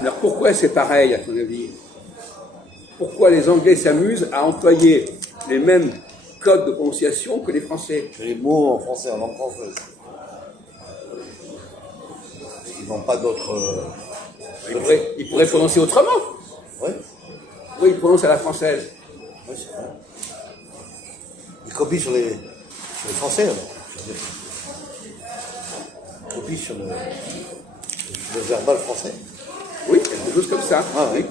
Alors pourquoi c'est pareil, à ton avis? Pourquoi les Anglais s'amusent à employer les mêmes codes de prononciation que les Français? Les mots en français, en langue française. Parce qu'ils n'ont pas d'autres... Ils pourraient prononcer autrement. Oui, Oui, ils prononcent à la française. oui, c'est vrai. Ils copient sur les Français, alors. Ils copient sur le verbal français. Oui, quelque chose comme ça. Ah oui.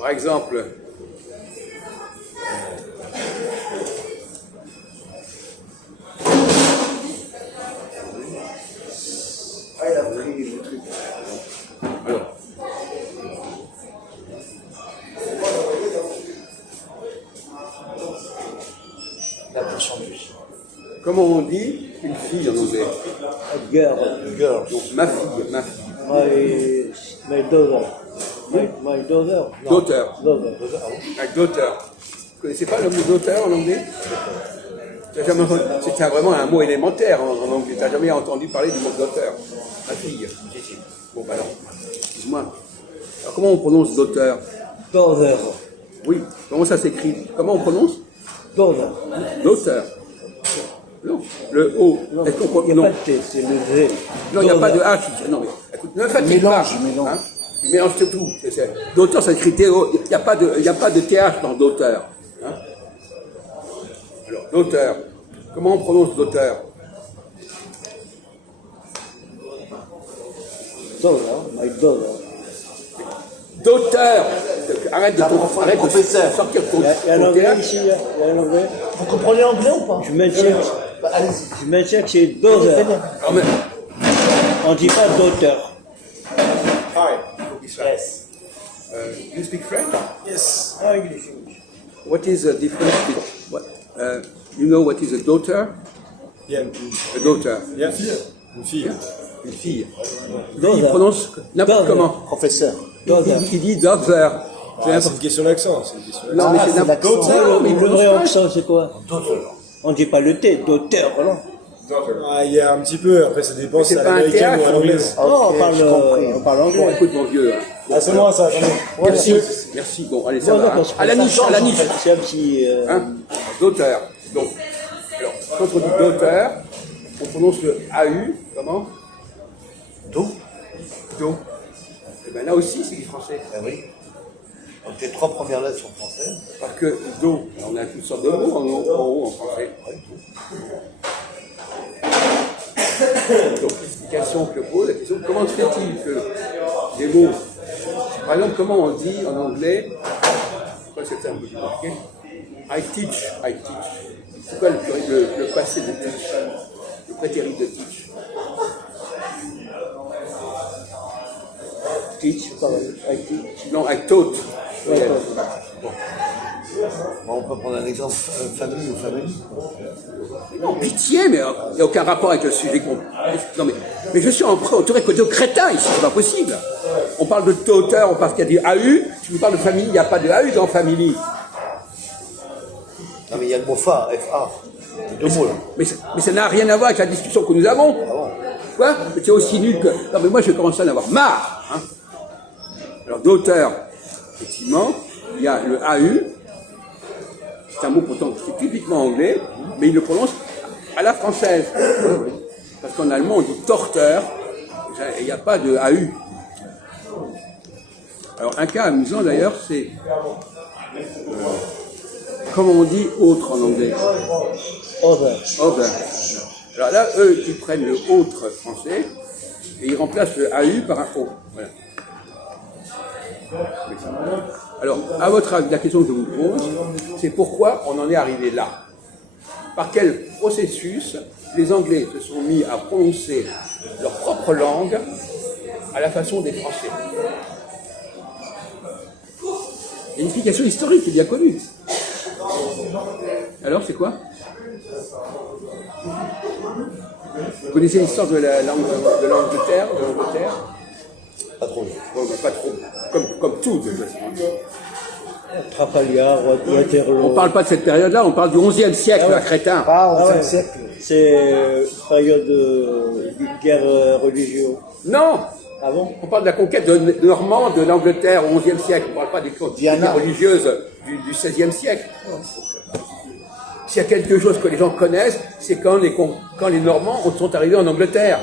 Par exemple, Ah, il a pris le truc. alors, La portion du comment on dit une fille en anglais? Girl, girl. Donc ma fille, ma fille. my daughter. My daughter. Daughter. Daughter. Avec daughter. Vous connaissez pas le mot daughter en anglais? C'est vraiment un mot élémentaire en anglais. Tu n'as jamais entendu parler du mot daughter? Ma fille. Bon, bah non. Excuse-moi. Alors comment on prononce daughter? Daughter. Oui. Comment ça s'écrit? Comment on prononce? Daughter. Daughter. Non. Le O. Non, Est-ce qu'on il n'y a non. pas de T, c'est le V. Non, il n'y a pas de H. Non, mais écoute, ne fatigue pas. Mélange. Hein, tu mélanges tout. D'auteur, ça s'écrit Théo. Il n'y a pas de TH dans d'auteur. Hein. Alors, d'auteur. Comment on prononce d'auteur? Daughter, my daughter. D'auteur. Arrête de professeur. sortir ton Il y a ton l'anglais TH. ici, il y a l'anglais. Vous comprenez l'anglais ou pas? Je maintiens, Allez-y. je maintiens que c'est daughter. Ah, mais- On ne dit pas daughter. Yes. You speak French? Yes. Ah, English. What is the difference between what? You know what is a daughter? Yeah. A daughter. Yeah. Une fille. Une fille. Lui, Daughter. il prononce n'importe Daughter. comment. Professeur. Il dit daughter. Ah, c'est une question d'accent. C'est une question d'accent. Non, mais c'est c'est n'importe l'accent. quoi. Mais il Le prononce vrai pas. accent, c'est quoi? On ne dit pas le T, daughter, non? Ah, il y a un petit peu. Après, ça dépend Mais si c'est c'est pas à un l'américaine ou à théâtre, l'anglaise. Non, Ok, j'ai compris. on parle Bon, anglais. écoute mon vieux. Ah, c'est moi ça. Attendez. Merci. Monsieur. Merci. Bon, allez, ça Non, va. non, Hein. parce que À la ça niche, change, à la en niche. fait. C'est un petit... Hein. Daughter. Donc, alors, quand on dit daughter, on prononce le AU. Comment? Do. Do. Et bien là aussi, c'est du français. Ah oui. Donc les trois premières lettres sont françaises. Parce que do, on a toutes sortes de mots en haut en français. Donc l'explication que pose la question, comment se fait-il que des mots, par exemple, comment on dit en anglais, c'est un peu plus compliqué, I teach. C'est quoi le passé de teach? Le prétérit de teach? Teach, pareil. I teach. Non, I taught. Bon, on peut prendre un exemple famille ou famille. Non, pitié, mais il n'y a aucun rapport avec le sujet qu'on... Non, mais je suis entouré de crétins ici, c'est pas possible. On parle de daughter, on parle qu'il y a du AU, tu nous parles de famille, il n'y a pas de AU dans family. Non, mais il y a le mot fa, F-A. Deux mots là. Mais ça n'a rien à voir avec la discussion que nous avons. Quoi? C'est aussi nul que... Non, mais moi, je commence à en avoir marre. Hein. Alors, daughter, effectivement, il y a le AU, c'est un mot pourtant qui est typiquement anglais, mais il le prononce à la française. Parce qu'en allemand, on dit torteur, et il n'y a pas de AU. Alors, un cas amusant d'ailleurs, c'est... comment on dit autre en anglais? Other. Other. Alors là, eux, ils prennent le autre français et ils remplacent le AU par un O. Voilà. Alors, à votre avis, la question que je vous pose, c'est pourquoi on en est arrivé là? Par quel processus les Anglais se sont mis à prononcer leur propre langue à la façon des Français? Il y a une explication historique qui est bien connue. Alors, c'est quoi? Vous connaissez l'histoire de la langue de l'Angleterre, Pas trop. Bon, bah, pas trop. Comme tout, de toute façon. Trafalgar, Waterloo. On parle pas de cette période-là, on parle du XIe siècle, la crétin. Ah ouais, c'est période de guerre religieuse. Non, Ah bon? On parle de la conquête de Normands de l'Angleterre au XIe siècle. On ne parle pas des Diana. religieuses du XVIe siècle. S'il y a quelque chose que les gens connaissent, c'est quand les Normands sont arrivés en Angleterre.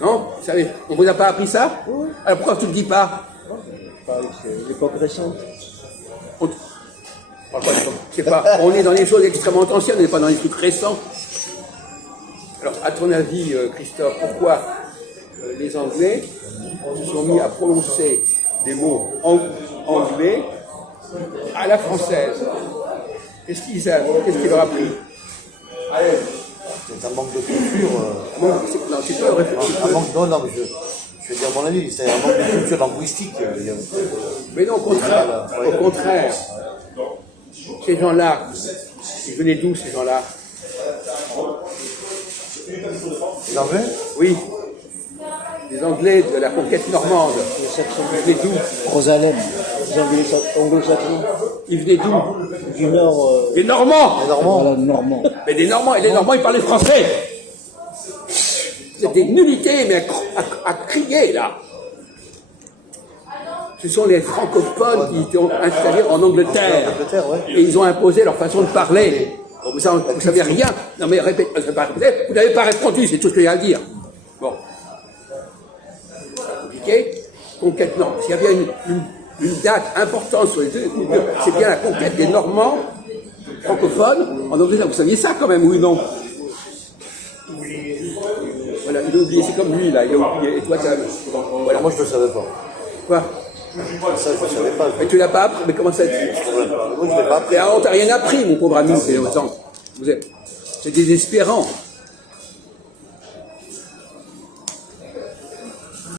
Non? Vous savez, on vous a pas appris ça? Alors pourquoi tu ne le dis pas? C'est l'époque récente. On est dans les choses extrêmement anciennes, on n'est pas dans les trucs récents. Alors, à ton avis, Christophe, pourquoi les Anglais se sont mis à prononcer des mots anglais à la française? Qu'est-ce qu'ils aiment? Qu'est-ce qu'il leur a pris? C'est un manque de culture. Non, tu peux réfléchir. Non, mais je vais dire mon avis, c'est un manque de culture linguistique. Mais non, au contraire. Ces gens-là, ils venaient d'où, ces gens-là? Les Anglais? Oui. Les Anglais de la conquête normande. Les Saxons. Ils venaient d'où? Rosalem. Les anglo-saxons. Ils venaient d'où? Du Nord. Les Normands. Les Normands? Voilà, Normand. Mais des Normands, et les Normands, ils parlaient français. C'est des nullités, mais à crier, là. Ce sont les francophones qui étaient installés en Angleterre. Et ils ont imposé leur façon de parler. Vous savez rien. Non mais répète, vous n'avez pas répondu, c'est tout ce qu'il y a à dire. Bon. Compliqué. Conquête, non. S'il y avait une date importante sur les deux, c'est bien la conquête des Normands francophones en Angleterre. Vous saviez ça quand même, oui ou non? Voilà, il a oublié, c'est comme lui là, il a oublié. Et toi, Voilà. Moi, je ne le savais pas. Quoi? Ça, je ne savais pas. Mais tu l'as pas appris, mais comment ça? Moi, je ne l'ai pas appris. Mais on t'a rien appris, mon pauvre ami, c'est désespérant.